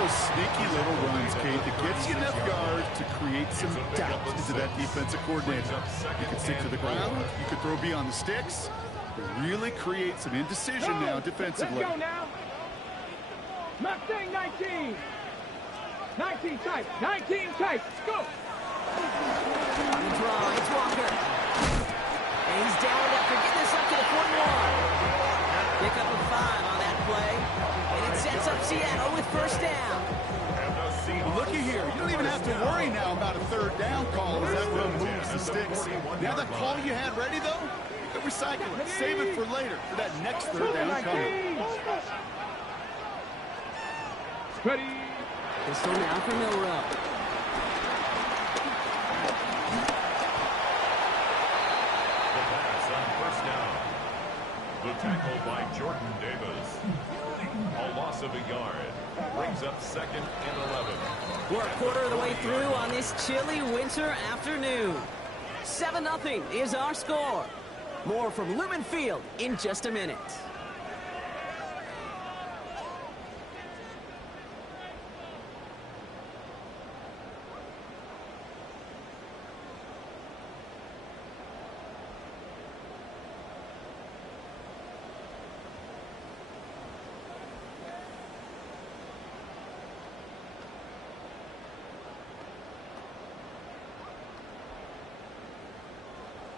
those sneaky little runs, Kate, that gets you enough yards to create some doubt into that defensive coordinator. You can stick to the ground, you can throw beyond the sticks, really create some indecision now defensively. Let's go now. Mustang 19. 19 tight. 19 tight. Go. On the draw, it's Walker. And he's down after getting us up to the 41. Pick up a 5 on that play. And it sets up Seattle with first down. Well, looky here. You don't even have to worry now about a third down call as that run moves the sticks. Now that call you had ready, though, you can recycle it. Save it for later for that next third down coming. Ready. Pistol now for Milrow. The pass on first down. The tackle by Jordan Davis. A loss of a yard. Brings up 2nd and 11. We're a quarter of the way through on this chilly winter afternoon. 7-0 is our score. More from Lumen Field in just a minute.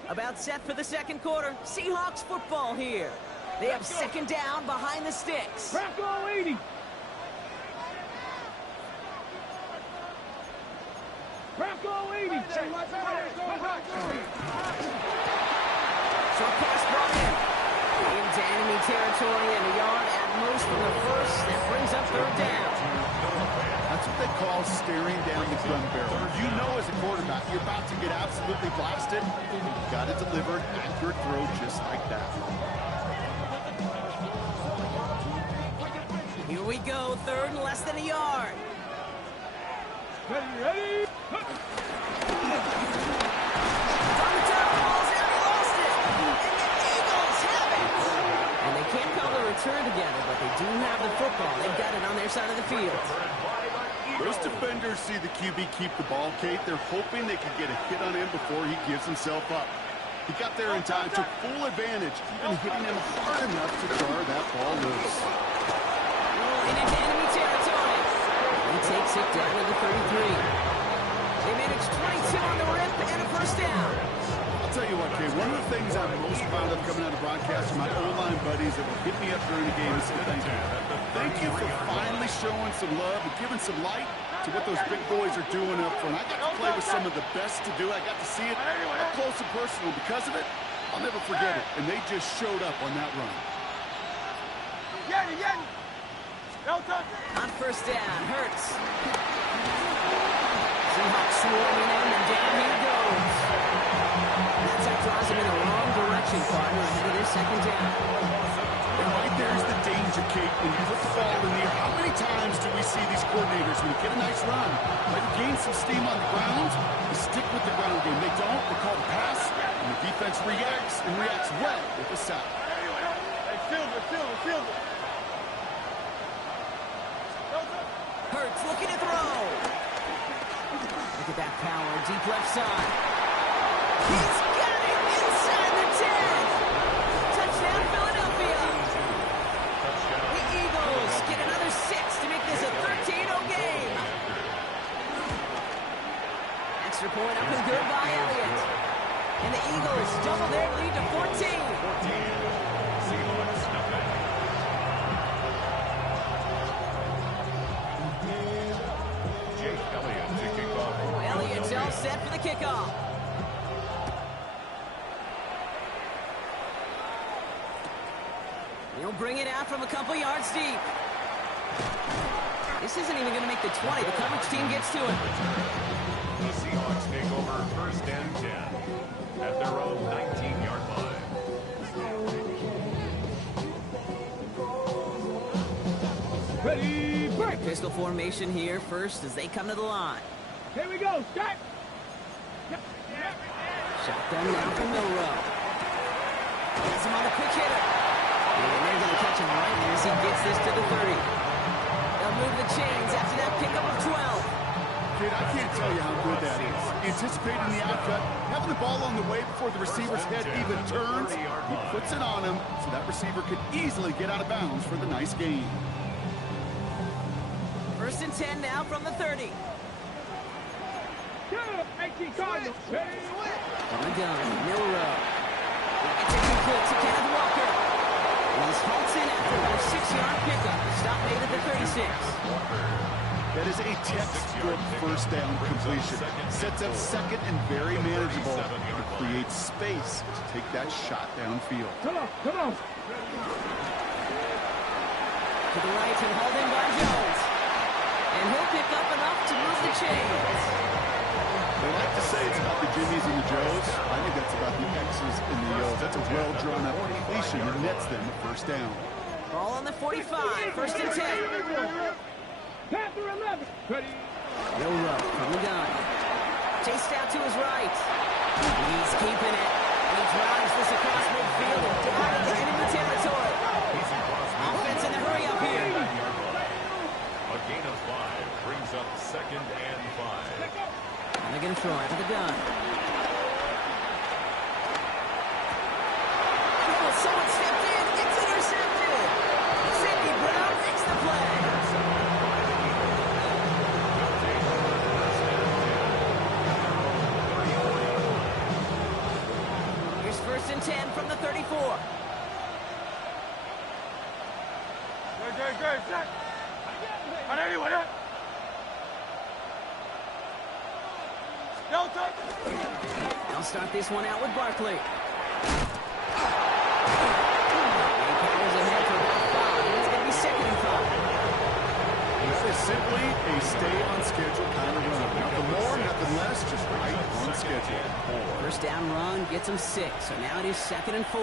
About set for the second quarter. Seahawks football here. They have second down behind the sticks. Bronco 80. Bronco 80. Short pass brought into enemy territory and a yard at most from the first. That brings up third down. That's what they call staring down the gun barrel. You know as a quarterback, you're about to get absolutely blasted. You've got to deliver an accurate throw just like that. Here we go, third and less than a yard. Ready. And they can't call the return together, but they do have the football. They've got it on their side of the field. Those defenders see the QB keep the ball, Kate. They're hoping they can get a hit on him before he gives himself up. He got there in time, took full advantage, even hitting him hard enough to jar that ball loose. And into enemy territory. He takes it down to the 33. They managed 22 on the rip and a first down. I'll tell you what, Kate, one of the things I'm most proud of coming out of broadcasting, my O-line buddies that will hit me up during the game is thank you. Thank you for finally showing some love and giving some light to what those big boys are doing up front. I got to play with some of the best to do it. I got to see it up close and personal. Because of it, I'll never forget it. And they just showed up on that run. On first down, Hurts. Seahawks swarming in, and down he goes. That draws him in the wrong direction, partner, ahead of their second down. And right there's the danger, Kate. When you put the ball in the air, how many times do we see these coordinators, when you get a nice run, let them gain some steam on the ground, they stick with the ground game. They don't, they call the pass, and the defense reacts, and reacts well with the sack. Hurts looking to throw. Look at that power, deep left side. He's got it inside the 10. Touchdown, Philadelphia. The Eagles get another 6 to make this a 13-0 game. Extra point up and good by Elliott. And the Eagles double their lead to 14. Elliott's all set for the kickoff. He'll bring it out from a couple yards deep. This isn't even going to make the 20. The coverage team gets to it. The Seahawks take over first and 10 at their own 19-yard line. Ready, break. Pistol formation here first as they come to the line. Here we go. Start. Shotgun now from Milrow. Gets him on the quick hitter. And they're going to catch him right as he gets this to the 30. They'll They'll move the chains after that pickup of 12. Kid, I can't tell you how good that is. Anticipating the outcut, having the ball on the way before the receiver's head even turns. He puts it on him so that receiver could easily get out of bounds for the nice gain. 1st and 10 now from the 30. From the gun, Milrow. It's incomplete to Kenneth Walker. And he's halts in after about a 6-yard pickup. Stop made at the 36. That is a textbook first down completion. Sets up second and very manageable. It creates space to take that shot downfield. Come on. To the right and hauled in by Jones. And he'll pick up enough to move the chains. They like to say it's about the Jimmies and the Joes. I think that's about the X's and the O's. That's a well-drawn-up completion that nets them a first down. Ball on the 45, 1st and 10. Panther 11. Ready. Milrow from the gun. Chased out to his right. He's keeping it. And he drives this across midfield and down into enemy territory. Offense in the hurry up here. A gain of 5 brings up 2nd and 5. And they're going to throw it to the gun. Oh, someone stepped in. It's intercepted. Sidney Brown makes the play. Here's 1st and 10 from the 34. They'll start this one out with Barkley. He powers ahead for about 5. It's going to be 2nd and 5. That is simply a stay-on-schedule kind of run. Nothing more, nothing less, just right on schedule. 1st down run gets him 6. So now it is 2nd and 4.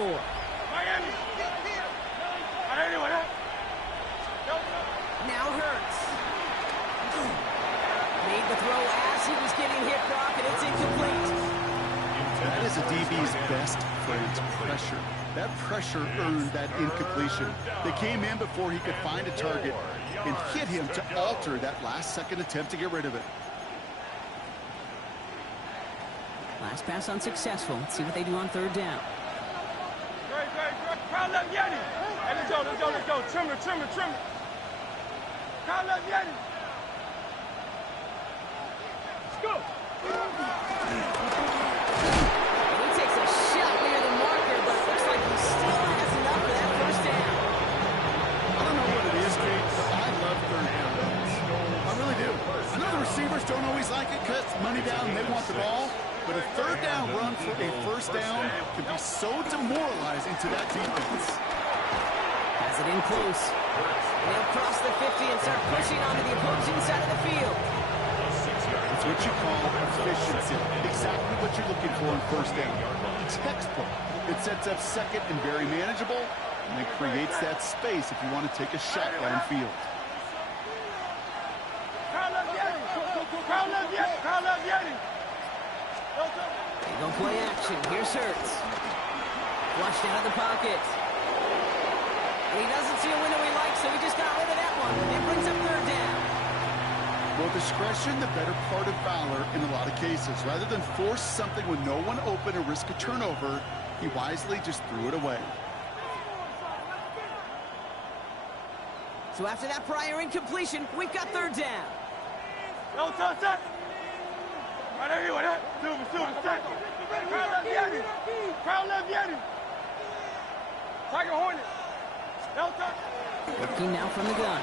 Now Hurts. Made the throw as he was getting hit, Brock, and it's incomplete. That is a DB's best friend, pressure. That pressure earned that incompletion. They came in before he could find a target and hit him to alter that last-second attempt to get rid of it. Last pass unsuccessful. Let's see what they do on 3rd down. Crowd left Yeti. Hey, let's go. Trimmer. Crowd left Yeti. Let's go. He takes a shot near the marker, but it looks like he still has enough for that 1st down. I don't know what it is, Kate, but I love 3rd down runs. I really do. I know the receivers don't always like it because money down and they want the ball, but a 3rd down run for a 1st down can be so demoralizing to that defense. Has it in close. They'll cross the 50 and start pushing onto the opposing side of the field. It's what you call efficiency. Exactly what you're looking for in 1st down. Textbook. It sets up 2nd and very manageable, and it creates that space if you want to take a shot downfield. They go play action. Here's Hurts. Flushed out of the pocket. And he doesn't see a window he likes, so he just got rid of that one. It brings up 3rd down. Well, discretion, the better part of valor in a lot of cases. Rather than force something with no one open and risk a turnover, he wisely just threw it away. So after that prior incompletion, we've got 3rd down. Tiger Hornet. Working now from the gun.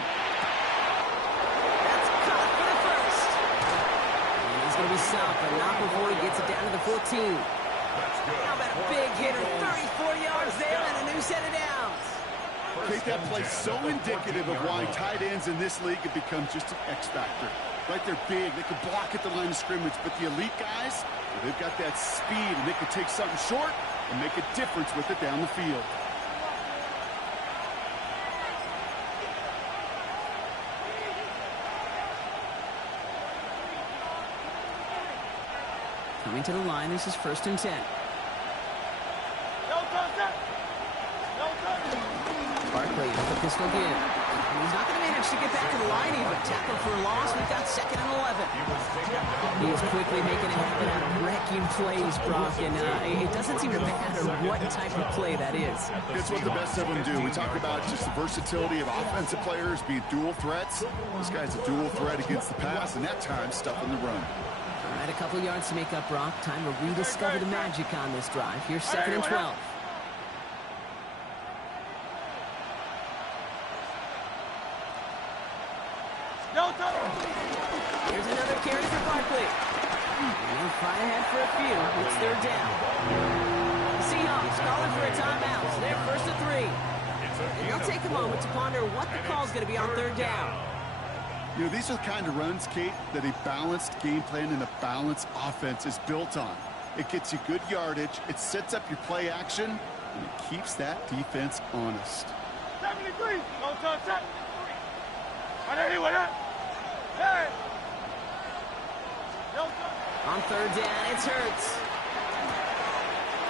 That's caught for the 1st. And he's going to be stopped, but not before he gets it down to the 14. How about a big hitter, 34 yards there and a new set of downs. Kate, that play so indicative of why tight ends in this league have become just an X factor. Right, they're big, they can block at the line of scrimmage, but the elite guys, well, they've got that speed, and they can take something short and make a difference with it down the field. Coming to the line, this is 1st and 10. Barkley with the pistol give. And he's not going to manage to get back to the line even. Tackle for a loss. We've got 2nd and 11. He is quickly making a habit out of wrecking plays, Brock, and it doesn't seem to matter what type of play that is. It's what the best of them do. We talk about just the versatility of offensive players being dual threats. This guy's a dual threat against the pass, and that time stuffing the run. All right, a couple yards to make up, Brock. Time to rediscover the magic on this drive. Here's 2nd and 12. Here's another carry for Barkley. And they'll fight ahead for a few. It's 3rd down. The Seahawks calling for a timeout. So they're 1st and 3. And they'll take a moment to ponder what the call's going to be on 3rd down. You know, these are the kind of runs, Kate, that a balanced game plan and a balanced offense is built on. It gets you good yardage, it sets up your play action, and it keeps that defense honest. 73. On 3rd down, it's Hurts.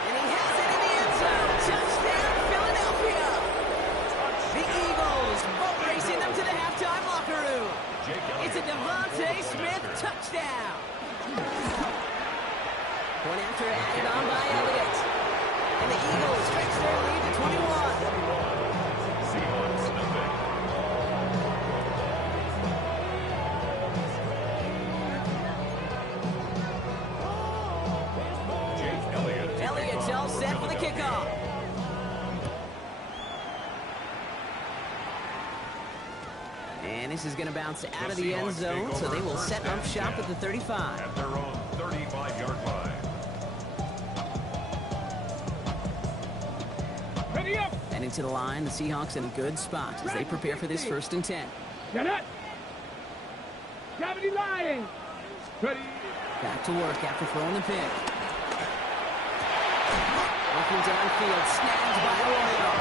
And he has it in the end zone. Touchdown, Philadelphia. The Eagles boat racing up to the halftime locker room. It's a Devontae Smith touchdown. Point after added on by Elliott. And the Eagles stretch their lead to 21. Seahawks nothing. Elliott's all set for the kickoff. And this is going to bounce out of the end zone, so they will set up shop at the 35. At their own 35-yard line. Ready up. And into the line, the Seahawks in a good spot as they prepare for this 1st and 10. Get it. Gravity lying. Ready. Back to work after throwing the pick. Looking downfield, snagged by Royal.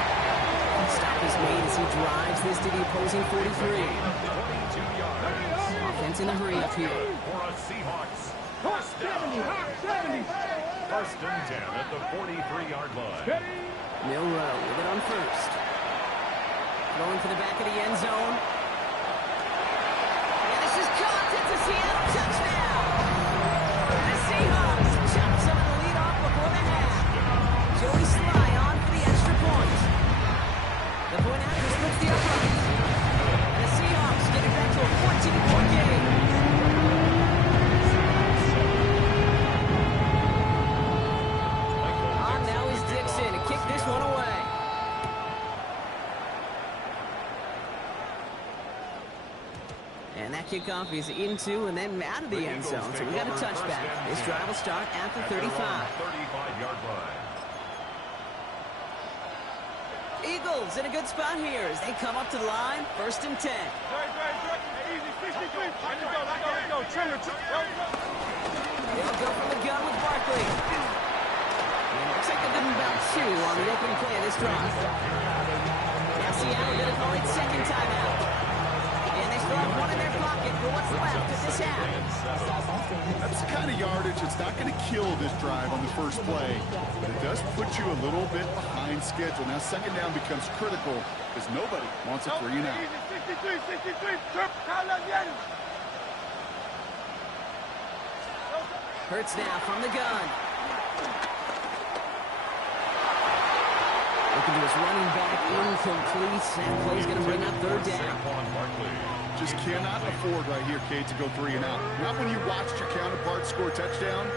Stop is made as he drives this to the opposing 43. 22 yards. Offense in the hurry up here. For a Seahawks. Hawk 70. Hawk 70. 1st and 10 at the 43-yard line. Ready. Milrow with it on 1st. Throwing for the back of the end zone. And this is caught. It's a Seattle touchdown. The Seahawks chop some of the lead off before the half. Joey Sly on for the extra point. The point after splits the uprights. And the Seahawks get it back to a 14-point game. On now is Dixon to kick this one away. And that kickoff is into and then out of the end zone. So we got a touchback. This drive will start at the 35. 35-yard line. Eagles in a good spot here as they come up to the line. 1st and 10. They'll go from the gun with Barkley. And it looks like they didn't bounce 2 on the opening play of this drive. Now Seattle going to call it 2nd timeout. And they still have 1 in their pocket for what's left of this half. That's the kind of yardage that's not going to kill this drive on the first play, but it does put you a little bit behind schedule. Now 2nd down becomes critical because nobody wants a 3 and out. 63. Hurts now from the gun. Looking to his running back, incomplete. That play's going to bring up 3rd down. Just cannot afford right here, Kate, to go 3 and out. Not when you watched your counterpart score a touchdown.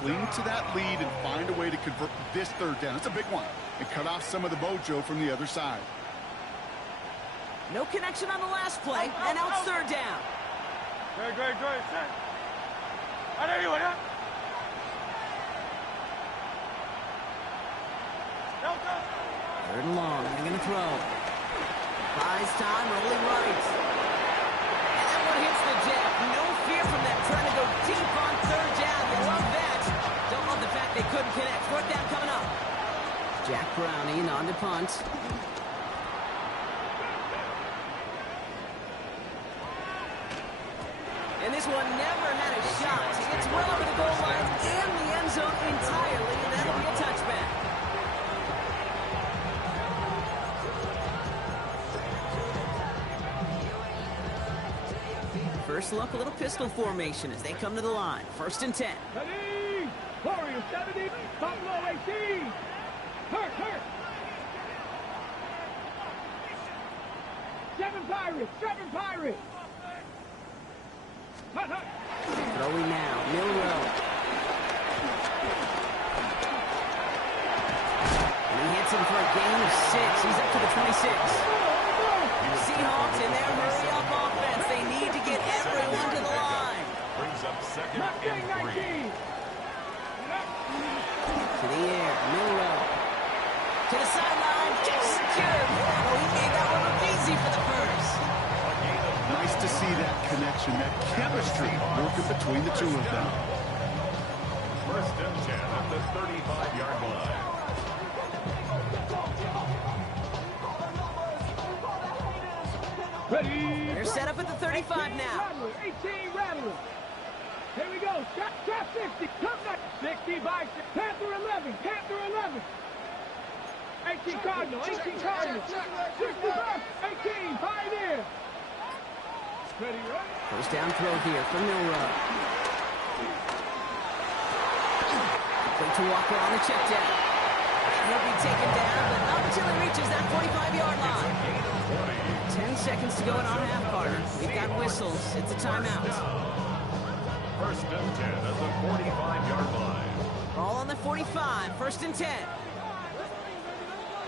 Cling to that lead and find a way to convert this 3rd down. It's a big one. And cut off some of the mojo from the other side. No connection on the last play, and now it's 3rd down. Great. 3rd and long, they're going to throw. Buys time, rolling right. And that one hits the deck. No fear from them, trying to go deep on 3rd down. You love that. Don't love the fact they couldn't connect. 4th down coming up. Jack Browning on to punt. And this one never had a shot. It's well over the goal line and the end zone entirely, and that'll be a touchback. First look, a little pistol formation as they come to the line. 1st and 10. Ready! Warriors 70, Buffalo 18. Hurt, hurt. 7 Pirates, 7 Pirates. Hut, hut. Throwing now, Milrow. And he hits him for a gain of 6. He's up to the 26. Seahawks in their hurry-up offense. They need to get everyone to the line. Brings up 2nd and 3. To the air, Milrow. To the sideline, just secured. Oh, he made that one look easy for the first. Nice to see that connection, that chemistry working between the two of them. 1st and 10 at the 35-yard line. Ready! They're set up at the 35 now. Rattler, 18 Rattler. Here we go. Shot 60. Come back. 60 by Panther 11. Panther 11. 18 Cardinal. 18 Cardinal. 65. 18 Pioneer. Ready, right? First down throw here for Milrow. Wait to Walker on the check down. He'll be taken down, but not until he reaches that 45-yard line. 10 seconds to go in our half quarter. We've got whistles. It's a timeout. 1st and 10 at the 45-yard line. Ball on the 45. 1st and 10.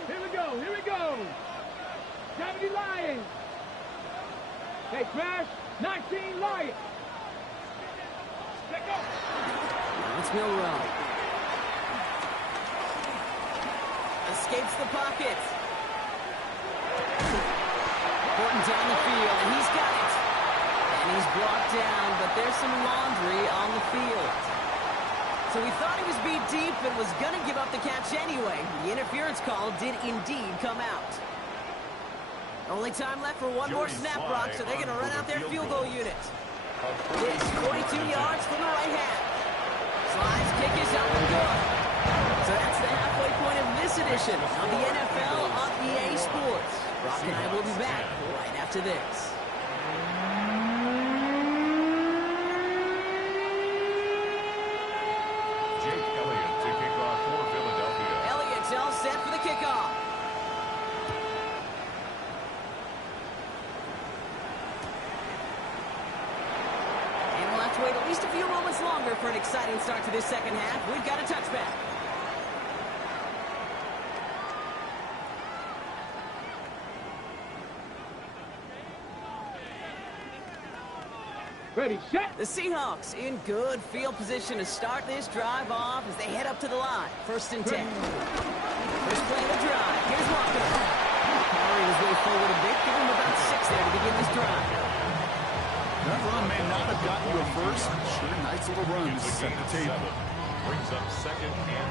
Here we go. Here we go. 70 Lions. They crash. 19 Lions. Let go. Now it's Milrow. Escapes the pocket. Horton down the field, and he's got it. And he's brought down, but there's some laundry on the field. So he thought he was beat deep and was going to give up the catch anyway. The interference call did indeed come out. Only time left for one more snap, Brock, so they're going to run out their field goal unit. This 42 yards from the right half. Slides, kick is up and good. So that's the halfway point of this edition of the NFL on EA Sports. Brock and I will be back right after this. Jake Elliott to kick off for Philadelphia. Elliott's all set for the kickoff. And we'll have to wait at least a few moments longer for an exciting start to this second half. We've got a touchback. Ready, set. The Seahawks in good field position to start this drive off as they head up to the line. 1st and 10. First play of the drive. Here's Walker. Powering his way forward a bit. Give him about 6 there to begin this drive. That run may not have gotten you a first. Sure, nice little run to set the table. Brings up 2nd and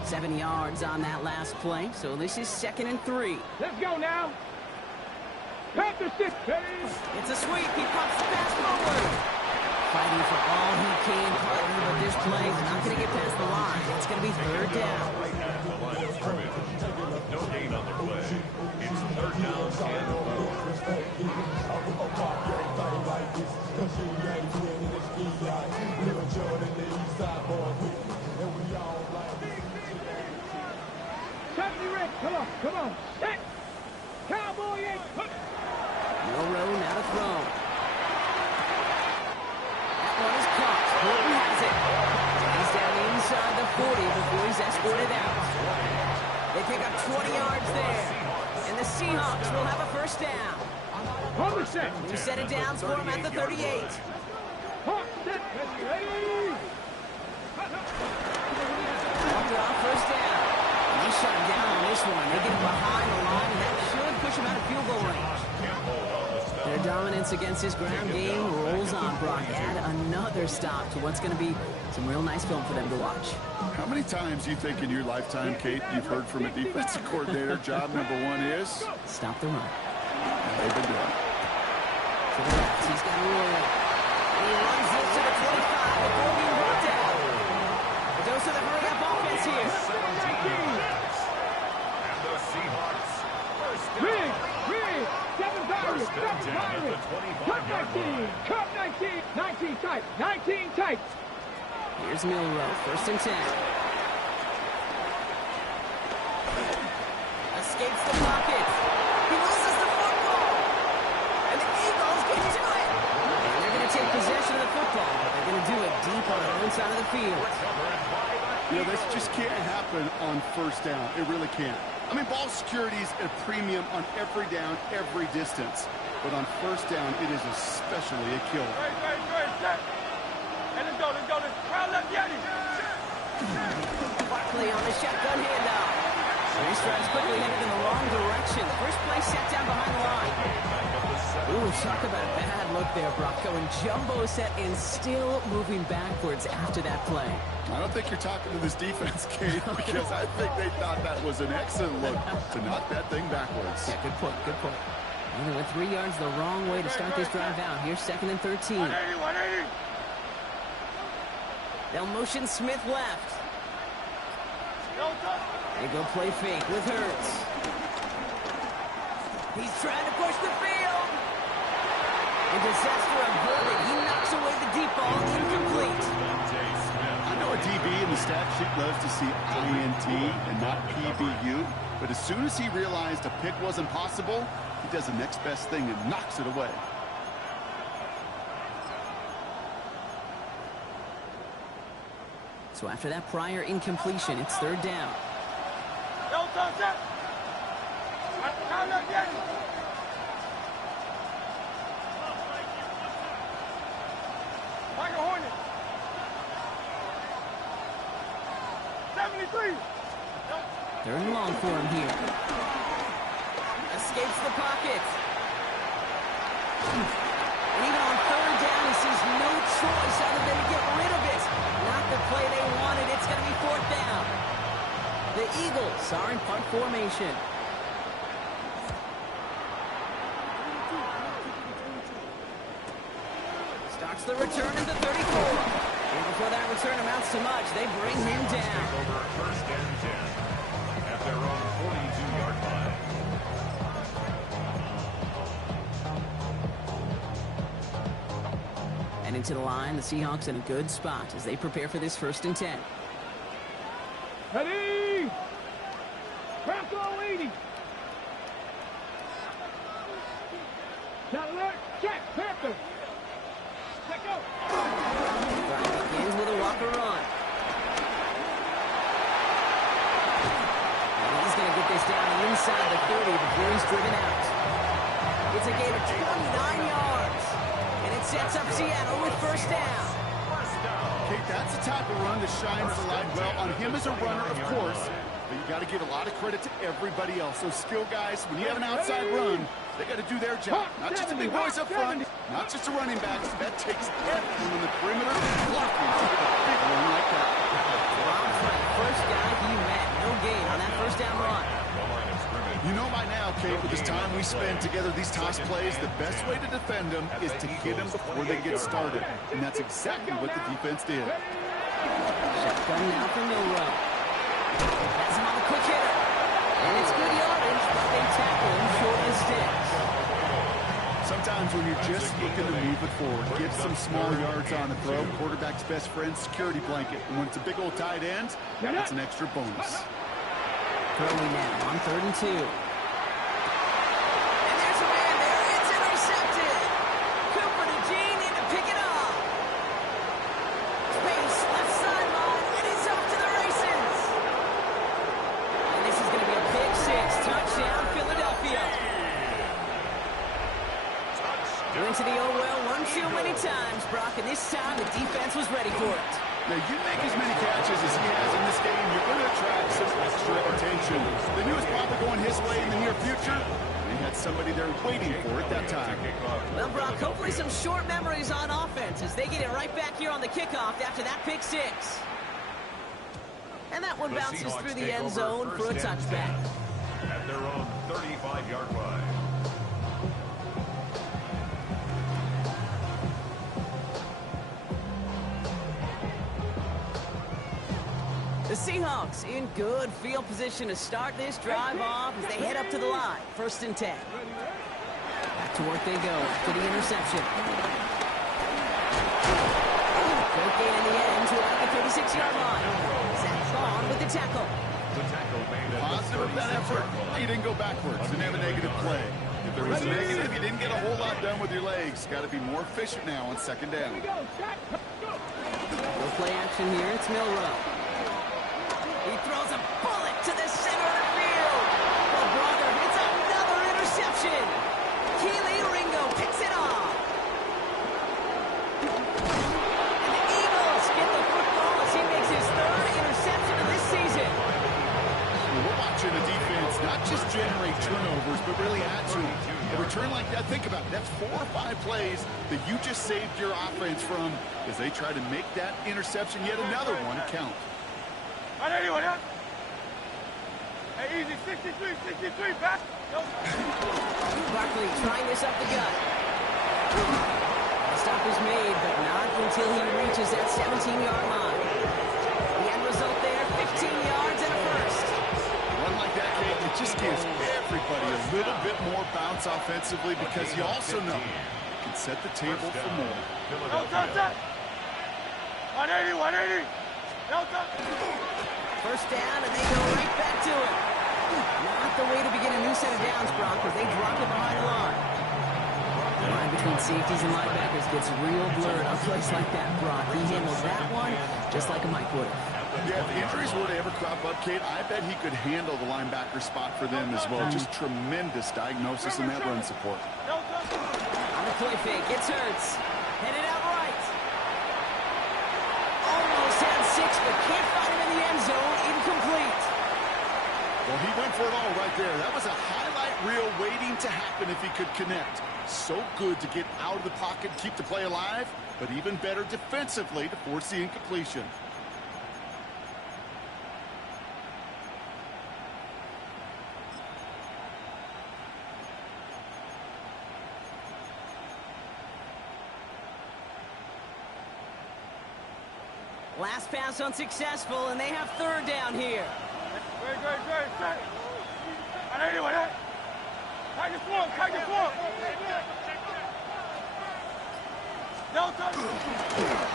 3. 7 yards on that last play, so this is 2nd and 3. Let's go now. Panther 6. It's a sweep. He pops the pass forward. Fighting for all he can, partner, but this play is not going to get past the line. It's going to be 3rd down. The line of scrimmage. No gain on the play. It's 3rd down and 70 Rick. Come on. Come on. Set. Cowboy 8. Milrow now to throw. That one is caught. Horton has it. He's down inside the 40 before he's escorted out. They pick up 20 yards there. And the Seahawks will have a 1st down. On the set. New set of downs for him at the 38. Hawk set. Ready. Walker off 1st down. And they shut him down on this one. They get him behind the line, and that should push him out of field goal range. Their dominance against his ground game rolls on, Brock. Add another stop to what's going to be some real nice film for them to watch. How many times do you think in your lifetime, Kate, you've heard from a defensive coordinator, job number 1 is? Stop the run. They've been doing it. To the left, he's got a roll. And he runs this to the 25 before being brought down. But those are the hurry-up offense here. 17 and the Seahawks. 1st down. Rig. 7 Pirates. tight. 19 tight. Here's Milrow, 1st and 10. Escapes the pocket. He loses the football. And the Eagles get to it. And they're going to take possession of the football. They're going to do it deep on their own side of the field. You know, this just can't happen on 1st down. It really can't. I mean, ball security's a premium on every down, every distance. But on 1st down, it is especially a killer. Hey, let's go. Crowd left, Yeti. Barkley on the shotgun handoff. Three strides quickly headed in the wrong direction. First play set down behind the line. Ooh, talk about a bad look there, Brock. Going jumbo set and still moving backwards after that play. I don't think you're talking to this defense, Kate, because I think they thought that was an excellent look to knock that thing backwards. Yeah, good point. And they went 3 yards the wrong way to start this drive out. Here's 2nd and 13. 180. They'll motion Smith left. They go play fake with Hurts. He's trying to push the field. And disaster averted. He knocks away the deep ball, incomplete. I know a DB in the stat sheet loves to see INT and not PBU, but as soon as he realized a pick wasn't possible, he does the next best thing and knocks it away. So after that prior incompletion, it's 3rd down. Michael Hornet. 73. 3rd and long for him here. Escapes the pocket. And even on 3rd down, he sees no choice other than to get rid of it. Not the play they wanted. It's going to be 4th down. The Eagles are in punt formation. Starts the return at the 34. And before that return amounts to much, they bring him down. Over 1st and 10 at their own 42-yard line. And into the line, the Seahawks in a good spot as they prepare for this 1st and 10. Ready. Bronco 80. Shot alert. Check. Panther. Check out. Drive begins with a walker run. And he's going to get this down inside the 30 before he's driven out. It's a gain of 29 yards. And it sets up Seattle with 1st down. Kate, that's the type of run that shines the light well on him as a runner, of course, but you got to give a lot of credit to everybody else. Those skill guys, when you have an outside run, they got to do their job. Not just the big boys up front, not just the running backs. That takes everyone in the perimeter blocking to get a big run like that. Rob Frank, first guy he met. No gain on that 1st down run. You know by now, Kate, with this time we spend together, these toss plays, the best way to defend them is to hit them before they get started. And that's exactly what the defense did. Shotgun now for Milrow. That's him on the quick hitter. And it's good yardage, but they tackle him short of the sticks. Sometimes when you're just looking to move it forward, give some small yards on the throw. Quarterback's best friend, security blanket. And when it's a big old tight end, that's an extra bonus. Throwing now on 3rd and 2. And there's a man there. It's intercepted. Cooper to Gene in to pick it up. Space left sideline, and he's off to the races. And this is going to be a big 6. Touchdown, Philadelphia. Went to the oh-well one too many times, Brock, and this time the defense was ready for it. Now, you make as many catches as he has in this game, you're going to attract some extra attention. The news probably going his way in the near future. He had somebody there waiting for it that time. Well, Brock, hopefully some short memories on offense as they get it right back here on the kickoff after that pick 6. And that one bounces through the end zone for a touchback. At their own 35-yard line. The Seahawks in good field position to start this drive off as they head up to the line. 1st and 10. Back to work they go after the interception. 26-yard line. Zach Vaughn with the tackle. The tackle made at Positive of that effort. He didn't go backwards. Didn't have a negative play. If there was a negative, you didn't get a whole lot done with your legs. Got to be more efficient now on second down. No play action here. It's Milrow. He throws a bullet to the center of the field. Oh, brother, it's another interception. Keely Ringo picks it off. And the Eagles get the football as he makes his third interception of this season. We're watching a defense not just generate turnovers, but really add to it. A return like that, think about it. That's 4 or 5 plays that you just saved your offense from as they try to make that interception, yet another one, count. Hey, easy, 63, back. Barkley trying this up the gut. The stop is made, but not until he reaches that 17-yard line. The end result there, 15 yards and a first. One like that, Kate, it just gives everybody a little bit more bounce offensively because you also know you can set the table for more. Philadelphia. 180. First down, and they go right back to it. Not the way to begin a new set of downs, Brock, because they drop it behind the line. The line between safeties and linebackers gets real blurred on plays like that, Brock. He handles that one just like a Mike would have. Yeah, if injuries were to ever crop up, Kate, I bet he could handle the linebacker spot for them as well. Just tremendous diagnosis in that run support. On the play fake, it's Hurts. Headed out right. Almost had 6, but can't find him in the end zone. Incomplete. Well, he went for it all right there. That was a highlight reel waiting to happen if he could connect. So good to get out of the pocket, keep the play alive, but even better defensively to force the incompletion. Last pass unsuccessful, and they have third down here. Great. 180. Tight the swamp.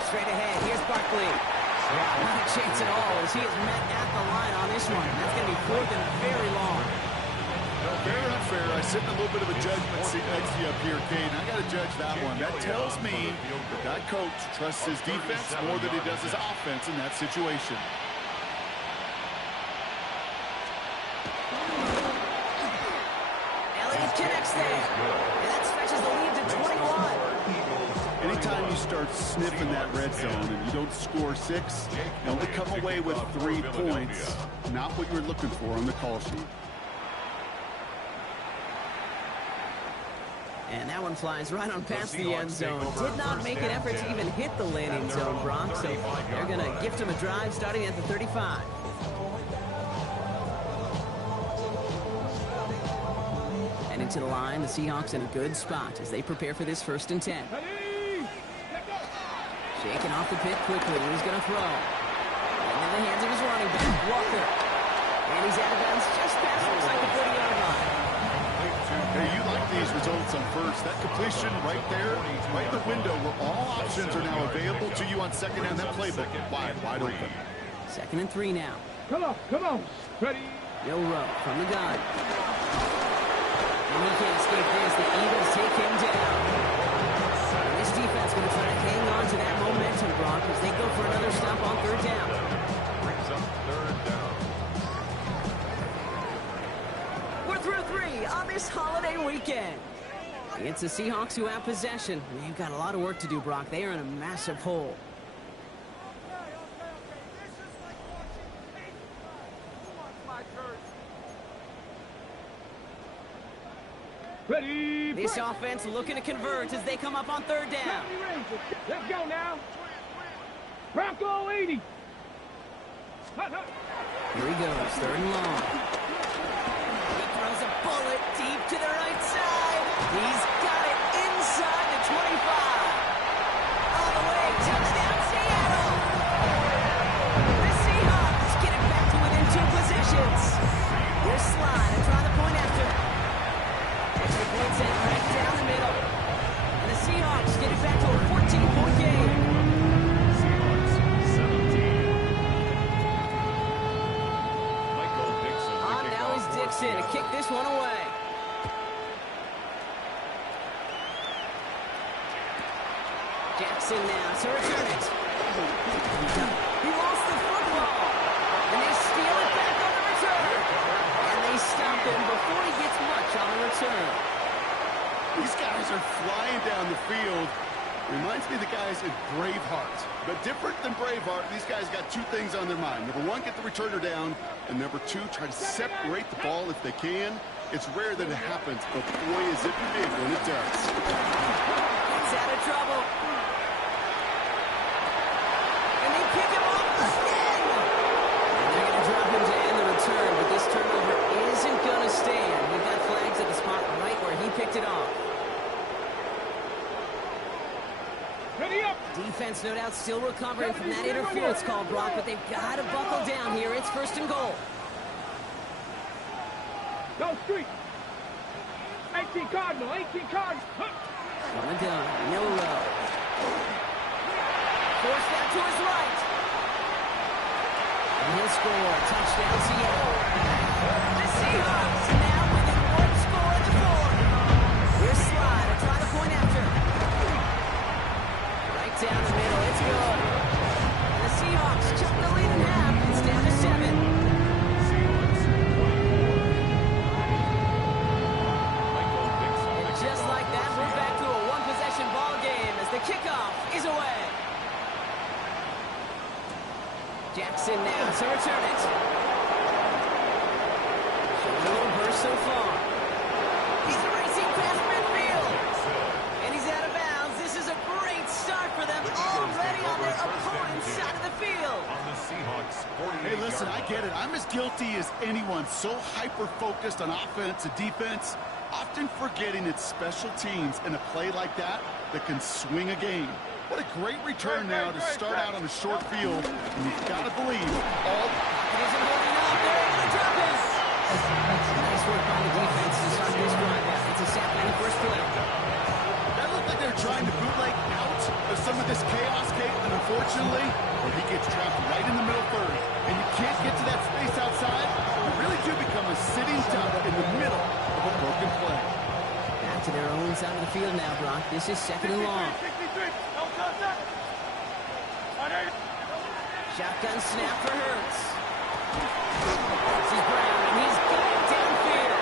Straight ahead, here's Barkley. Not a chance at all as he is met at the line on this one. That's going to be 4th and very long. Well, fair or unfair, I sit in a little bit of a judgment seat next to you up here, Kane. I got to judge that one. That tells me that coach trusts his defense more than he does his offense in that situation. Elliott connects there. And that stretches the lead to 21. Anytime you start sniffing that red zone and you don't score 6, you only come away with 3 points. Not what you were looking for on the call sheet. And that one flies right on past the end zone. Did not make an effort to even hit the landing zone, Brock, so they're going to gift him a drive starting at the 35. And into the line, the Seahawks in a good spot as they prepare for this 1st and 10. Shaking off the pit quickly. He's going to throw. And in the hands of his running back, Walker. And he's out of bounds just past looks like the 40-yard line. Hey, you like these results on first. That completion right there, right in the window where all options are now available to you on second down. That playbook wide open. 2nd and 3 now. Come on. Ready. Milrow from the gun. And he can't escape this. The Eagles take him down. And this defense going to try to hang on to that momentum, Brock, as they go for another stop on 3rd down. Brings up 3rd down. We're through 3 on this holiday weekend. It's the Seahawks who have possession. They've got a lot of work to do, Brock. They are in a massive hole. Ready. This offense looking to convert as they come up on 3rd down. Let's go now. Bronco 80. Here he goes, 3rd and long. He throws a bullet deep to the right side. He's got it inside the 25. All the way, touchdown Seattle. The Seahawks get it back to within 2 positions. Here's Slide and try the point after. Extra points in right down the middle. And the Seahawks get it back to a 14-point game. Seahawks 17, this one away. Jackson now to return it. He lost the football. And they steal it back on the return. And they stop him before he gets much on the return. These guys are flying down the field. Reminds me of the guys in Braveheart. But different than Braveheart, these guys got two things on their mind. Number one, get the returner down. And number two, try to separate the ball if they can. It's rare that it happens, but boy, is it big when it does. It's out of trouble. And they pick him up again. They're going to drop him to end the return, but this turnover isn't going to stand. We've got flags at the spot right where he picked it off. Ready up. Defense, no doubt, still recovering from that interference call, Brock, but they've got to buckle down here. It's 1st and goal. Go street. 18 Cardinal, 18 Cardinal. On the gun, no low. Forced out to his right. And he'll score. Touchdown, Seattle. The Seahawks now within one score in the fourth. Here's Slide, a try to point after. Right down the middle, it's good. And the Seahawks chuck the lead in half. It's down to 7. Just like that, we're back to a one-possession ball game as the kickoff is away. Jackson now to return it. Showing a little burst so far. He's racing past midfield. And he's out of bounds. This is a great start for them already on their opponent's side of the field. On the Seahawks 48. Hey, listen, I get it. I'm as guilty as anyone. So hyper-focused on offense and defense. Often forgetting it's special teams in a play like that can swing a game. What a great return now to start out on a short field. And you've got to believe all... He isn't holding up. They're going to drop it. Nice work by the defense to start this drive out. It's a sack on the first play. That looked like they're trying to bootleg out of some of this chaos, Kate, and unfortunately, he gets trapped right in the middle third. And you can't get to that space outside. You really do become a sitting duck in the middle of a broken play. Back to their own side of the field now, Brock. This is 2nd and long. Shotgun snap for Hurts. This is Brown, and he's got it downfield.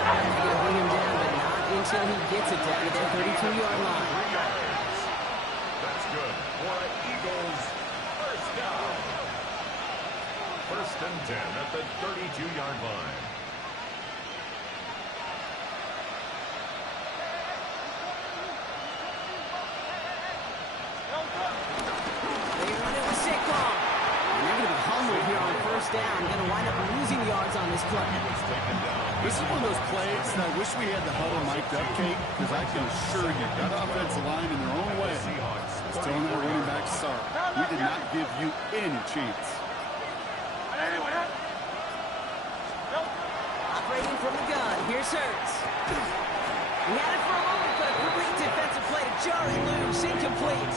They're going to bring him down, but not until he gets it down to their 32-yard line. That's good for an Eagles first down. 1st and 10 at the 32-yard line. They run it with Saquon. And they're going to be humbled here on 1st down. Going to wind up losing yards on this play. This is one of those plays that I wish we had the huddle mic'd up, Kate, because I can assure you, that offensive line in their own way is telling their running back, sorry, we did not give you any chance. Operating from the gun. Here's Hurts. He had it for a moment, but a complete defensive play to Jarry loose. Incomplete.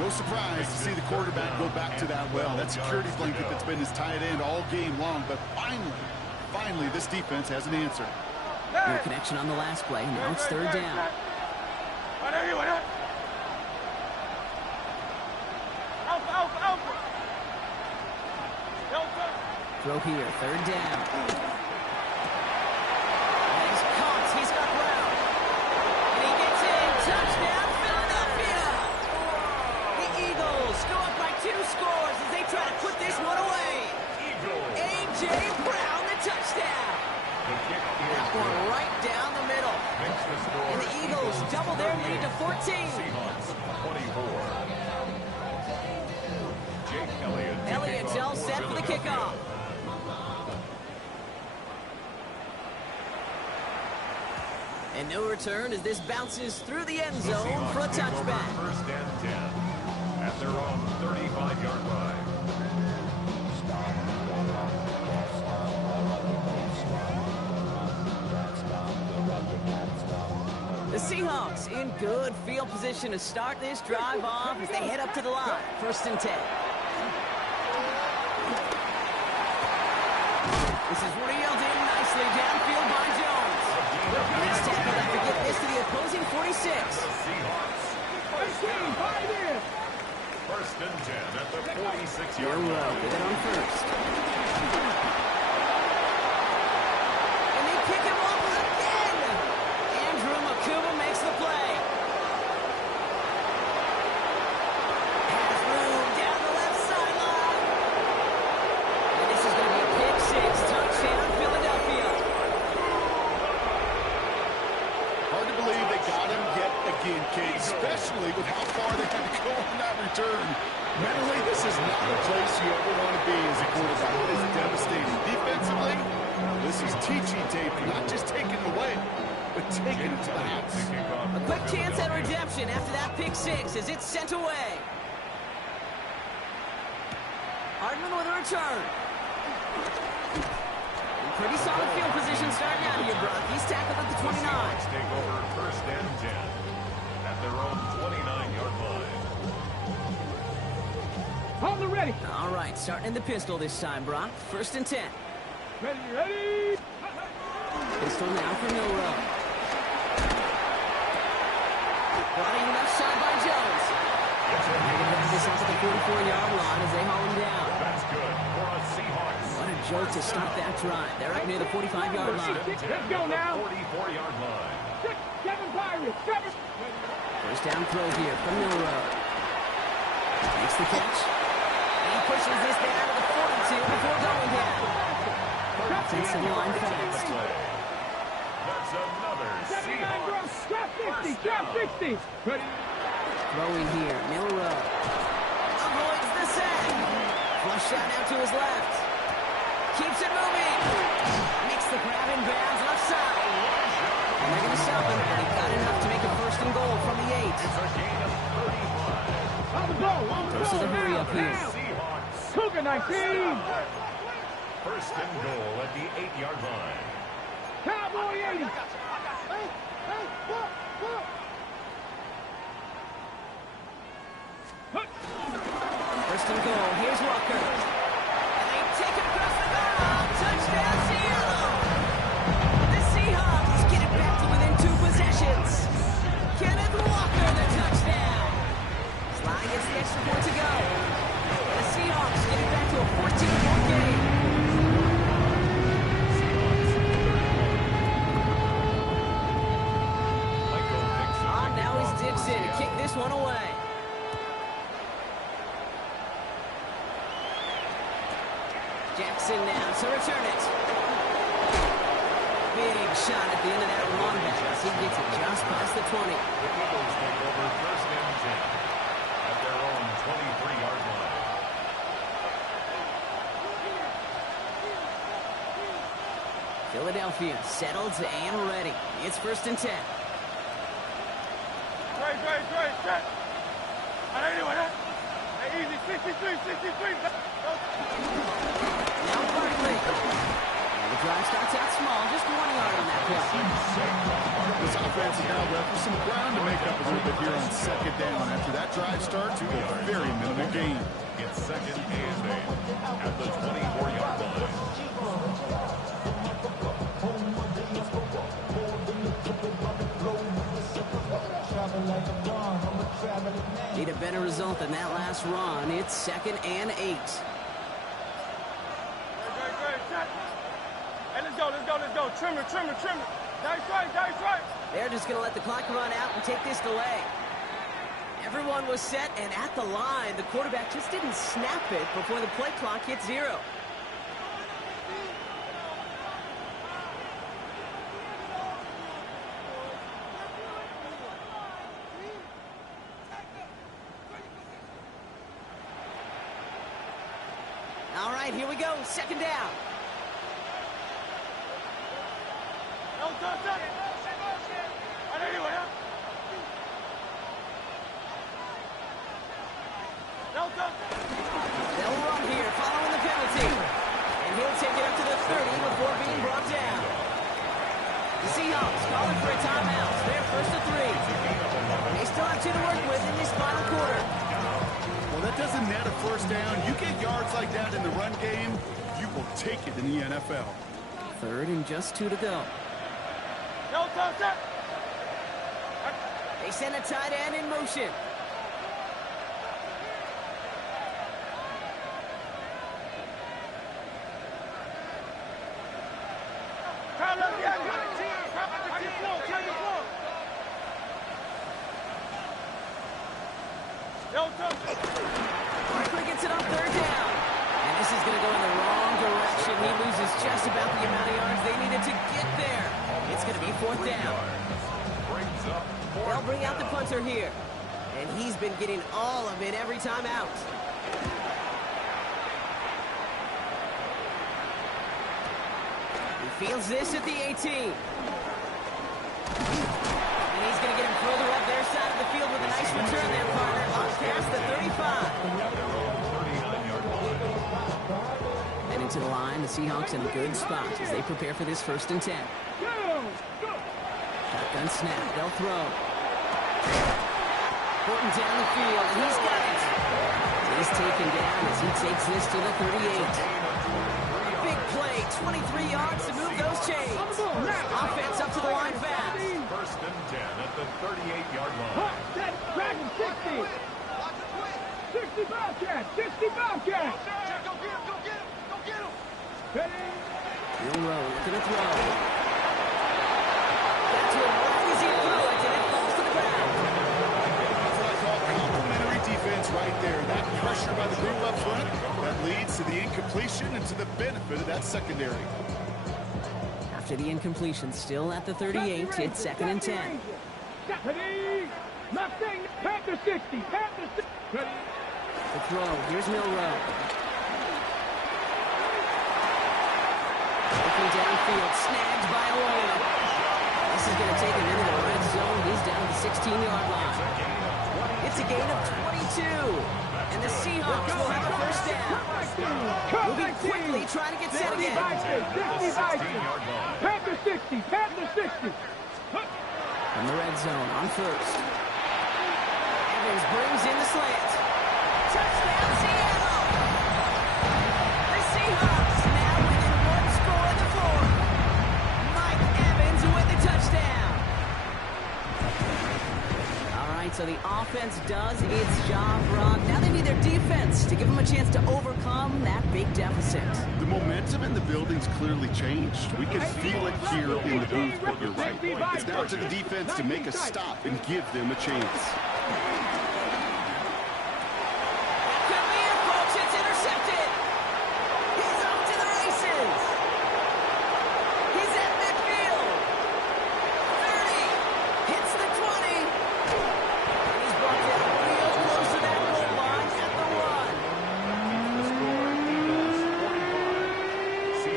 No surprise to see the quarterback go back to that well. That security blanket that's been his tight end all game long, but finally, this defense has an answer. Good connection on the last play. Now it's 3rd down. Throw here, 3rd down. And he's caught. He's got Brown. And he gets in. Touchdown, Philadelphia. The Eagles go up by 2 scores as they try to put this one away. A.J. Brown, the touchdown. That one right down the middle. And the Eagles double their lead to 14. Seahawks 24. Jake Elliott. Elliott's all set for the kickoff. And no return as this bounces through the end zone for a touchback. 1st and 10 at their own 35-yard line. The Seahawks in good field position to start this drive off as they head up to the line. 1st and 10. This is reeled in nice nicely downfield by Jones. And he's tackled after getting this to the opposing 46. Seahawks. 18, 5 in. First and 10 at the 46-yard Milrow line. with it on first. And they pick him up again. Andrew Makuba makes the play. Has room down the left sideline. And this is going to be a pick six. Touchdown, Philadelphia. Hard to believe they got him yet again, Kate, especially with how far they had to go on that return. Mentally, this is not the place you ever want to be as a quarterback. It is devastating. Defensively, this is teaching tape, not just taking it away, but taking it to the house. A quick chance at redemption after that pick six as it's sent away. Hardman with a return. Pretty solid field position starting out here, Brock. He's tackled at the 29. Seahawks take over first and 10 at their own 29-yard line. Hold it ready. All right, starting in the pistol this time, Brock. First and 10. Ready, ready. Pistol now for Milrow. Brought in left side by Jones. They're going to have this off at the 44-yard line as they haul him down. That's good for a Seahawks. What a jolt to stop that drive. They're up near the 45-yard line. Let's go now. 44-yard line. 6, 7 Pirates. 7. First down throw here from Milrow. Makes the catch. And he pushes this down to the 42 before going down. Offensive line fast. That's another 79 Seahawks. gross. Drop 50. Drop 60. Ready. Throwing here, Milrow. Avoids the sack. Flush shot out to his left. Keeps it moving. Makes the grab in bounds left side. And they're going to stop him, but he got enough to make a first and goal from the 8. It's a gain of 35. On the ball. On the Goes to ball. the hurry up here. Seahawks. Cougar 19. First and goal at the 8-yard line. Cowboy 80. First and goal. Here's Walker. And they take it across the goal. Touchdown, Seattle. The Seahawks get it back to within 2 possessions. Kenneth Walker, the touchdown. Sly gets the extra point to go. The Seahawks get it back to a 14-point game. Now he's Dixon to kick this one away. Jackson now to return it. Big shot at the end of that run back as he gets it just past the 20. The Eagles take over first and 10 at their own 23-yard line. Philadelphia settled and ready. It's first and 10. Great. Easy. 63. Now Barkley. And the drive starts out small, just 1 yard on that play. This offense is now left with some ground to make up a little bit here on second down. After that drive starts, we go very minimal gain. It's second and 8 at the 24-yard line. Need a better result than that last run. It's second and 8. Great. Hey, let's go. Trimmer. That's right. They're just going to let the clock run out and take this delay. Everyone was set and at the line. The quarterback just didn't snap it before the play clock hit 0. All right, here we go. Second down. They'll run here following the penalty. And he'll take it up to the 30 before being brought down. The Seahawks calling for a timeout. They're first to 3. They still have 2 to work with in this final quarter. Well, that doesn't net a first down. You get yards like that in the run game, you will take it in the NFL. Third and just 2 to go. They send a tight end in motion. Quickly gets it on third down. And this is going to go in the wrong direction. He loses just about the amount of yards they needed to get there. It's going to be fourth down. They'll bring out the punter here. And he's been getting all of it every time out. He fields this at the 18. And he's going to get him further up their side of the field with a nice return there, partner. Up past the 35. And into the line, the Seahawks in a good spot as they prepare for this 1st and 10. Shotgun snap. They'll throw. Horton down the field, and he's got it. He's taken down as he takes this to the 38. A big play, 23 yards to move those chains. Offense up to the line fast. 1st and 10 at the 38-yard line. That's Dragon 60. 60 Bobcats. 60 Bobcats. Go get him. Go get him. Milroe looking to throw. Got to him right as he threw it, and it falls to the ground. That's what I call complimentary defense right there. That pressure by the group up front, that leads to the incompletion and to the benefit of that secondary. After the incompletion, still at the 38, it's 2nd and 10. Mustang, Panther 60. Panther 60. The throw, here's Milroe. Looking downfield, snagged by Arroyo. This is going to take him into the red zone. He's down to the 16-yard line. It's a gain of 22. And the Seahawks will have a 1st down. Moving quickly, trying to get set again. 60 Panther 60. Panther 60. From the red zone on 1st. Evans brings in the slant. Touchdown, Seattle! The Seahawks now within 1 score of the 4th. Mike Evans with the touchdown. All right, so the offense does its job, Rob. Now they need their defense to give them a chance to overcome that big deficit. The momentum in the building's clearly changed. We can feel it here in the booth, but you're right. It's now to the defense to make a stop and give them a chance. Come here, folks. It's intercepted. He's off to the races. He's at midfield. 30. Hits the 20. And he's brought down real close to that goal line at the 1.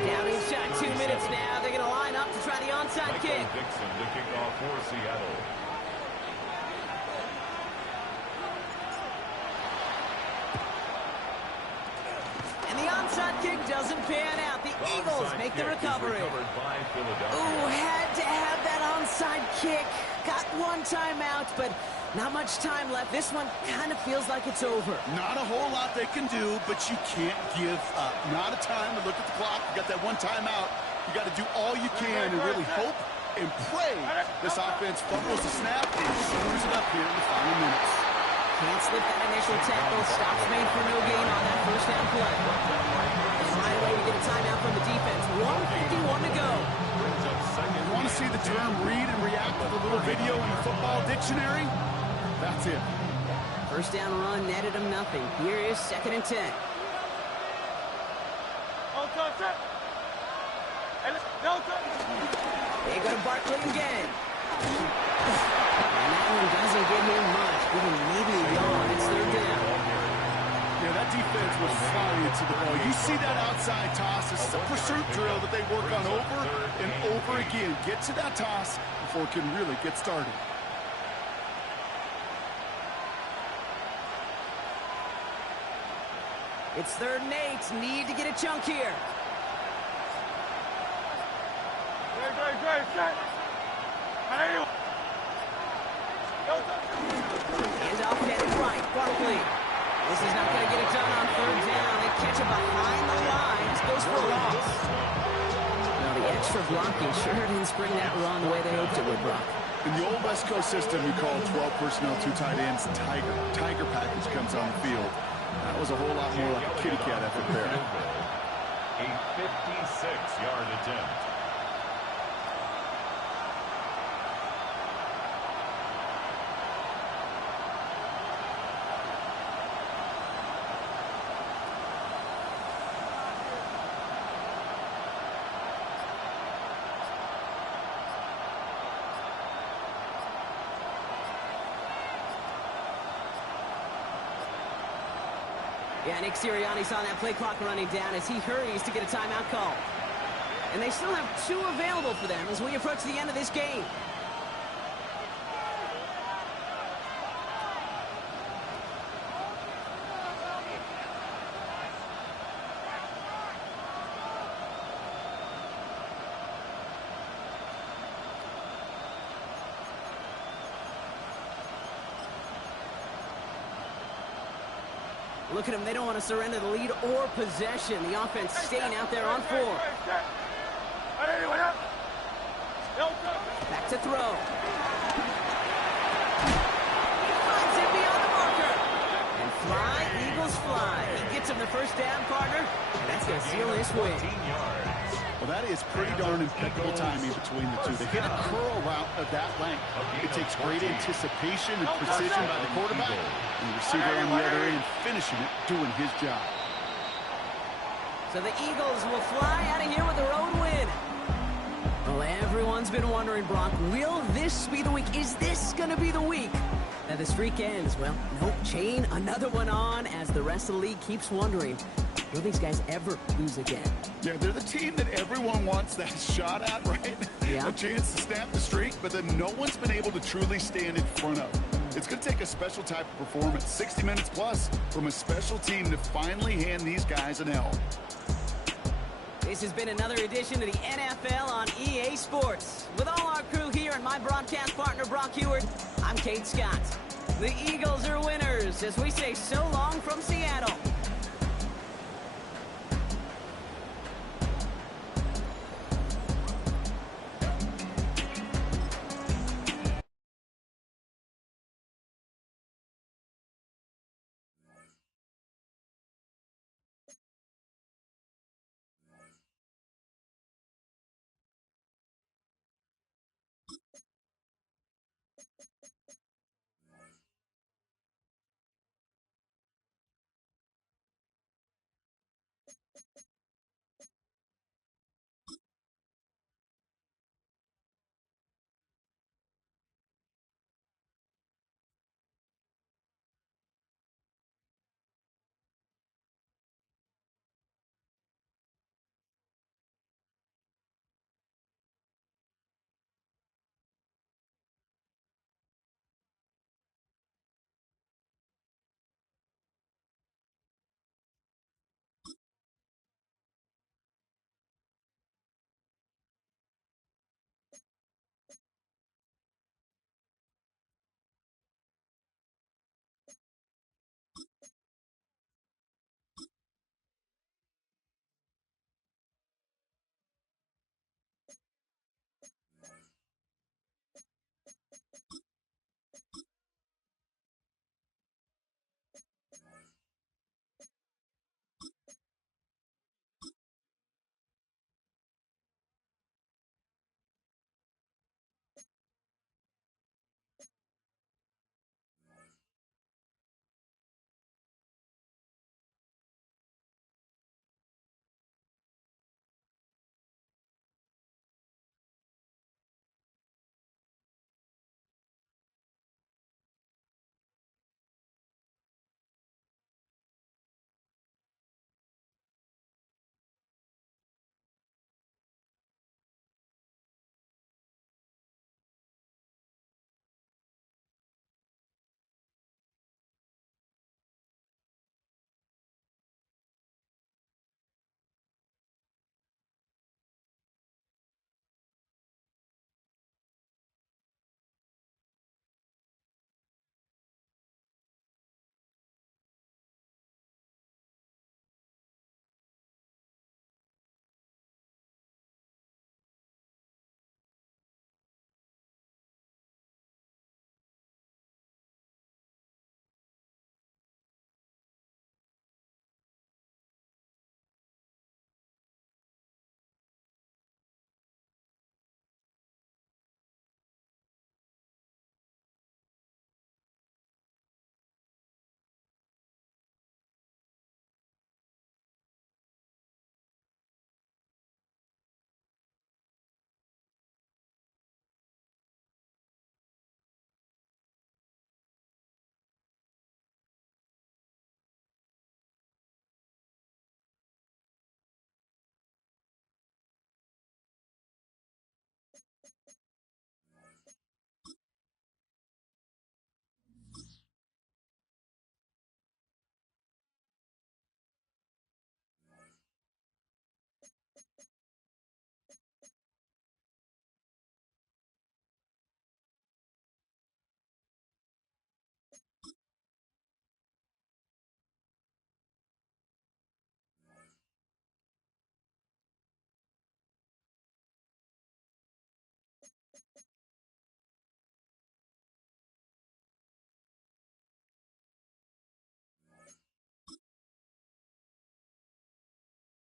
Down inside 2 minutes now. They're going to line up to try the onside kick. Dixon to kick off for Seattle. And the onside kick doesn't pan out. The Eagles make the recovery. Ooh, had to have that onside kick. Got 1 timeout, but not much time left. This one kind of feels like it's over. Not a whole lot they can do, but you can't give up. Not a time to look at the clock. You got that 1 timeout. You got to do all you can and really hope and pray this offense fumbles the snap and screws it up here in the final minutes. Can't slip that initial tackle. Stops made for no gain on that 1st down play. And right away, we get a timeout from the defense. 1:51 to go. You want to see the term read and react with a little video in the football dictionary? That's it. 1st down run netted him nothing. Here is 2nd and 10. They go to Barkley again. And that one doesn't get him much. Give him maybe a yard. It's 3rd down. Yeah, that defense was flying to the ball. You see that outside toss. This is a pursuit drill that they work on over and over again. Get to that toss before it can really get started. It's 3rd and 8. Need to get a chunk here. Hands off headed right. Barkley. This is not going to get it done on 3rd down. They catch it behind the lines. Goes for a loss. Now the much for blocking. Sure didn't spring that run the way they hoped it would, Brock. In the old West Coast system, you call 12 personnel, 2 tight ends, Tiger. Tiger package comes on the field. That was a whole lot more like a kitty cat effort there. A 56-yard attempt. Yeah, Nick Sirianni's on that play clock running down as he hurries to get a timeout call. And they still have 2 available for them as we approach the end of this game. Look at them. They don't want to surrender the lead or possession. The offense staying out there on 4. Back to throw. Finds it beyond the marker. And fly, Eagles fly. He gets him the first down, partner. And that's going to seal this win. 14 yards. Well, that is pretty darn impeccable timing between the two. They hit a curl route of that length. It takes great anticipation and precision by the quarterback, and the receiver on the other end finishing it, doing his job. So the Eagles will fly out of here with a road win. Well, everyone's been wondering, Brock, will this be the week? Is this going to be the week that the streak ends? Well, no, chain another one on as the rest of the league keeps wondering, will these guys ever lose again? Yeah, they're the team that everyone wants that shot at, right? Yeah. A chance to snap the streak, but then no one's been able to truly stand in front of. It's going to take a special type of performance, 60 minutes plus, from a special team to finally hand these guys an L. This has been another edition of the NFL on EA Sports. With all our crew here and my broadcast partner, Brock Heward, I'm Kate Scott. The Eagles are winners as we say so long from Seattle.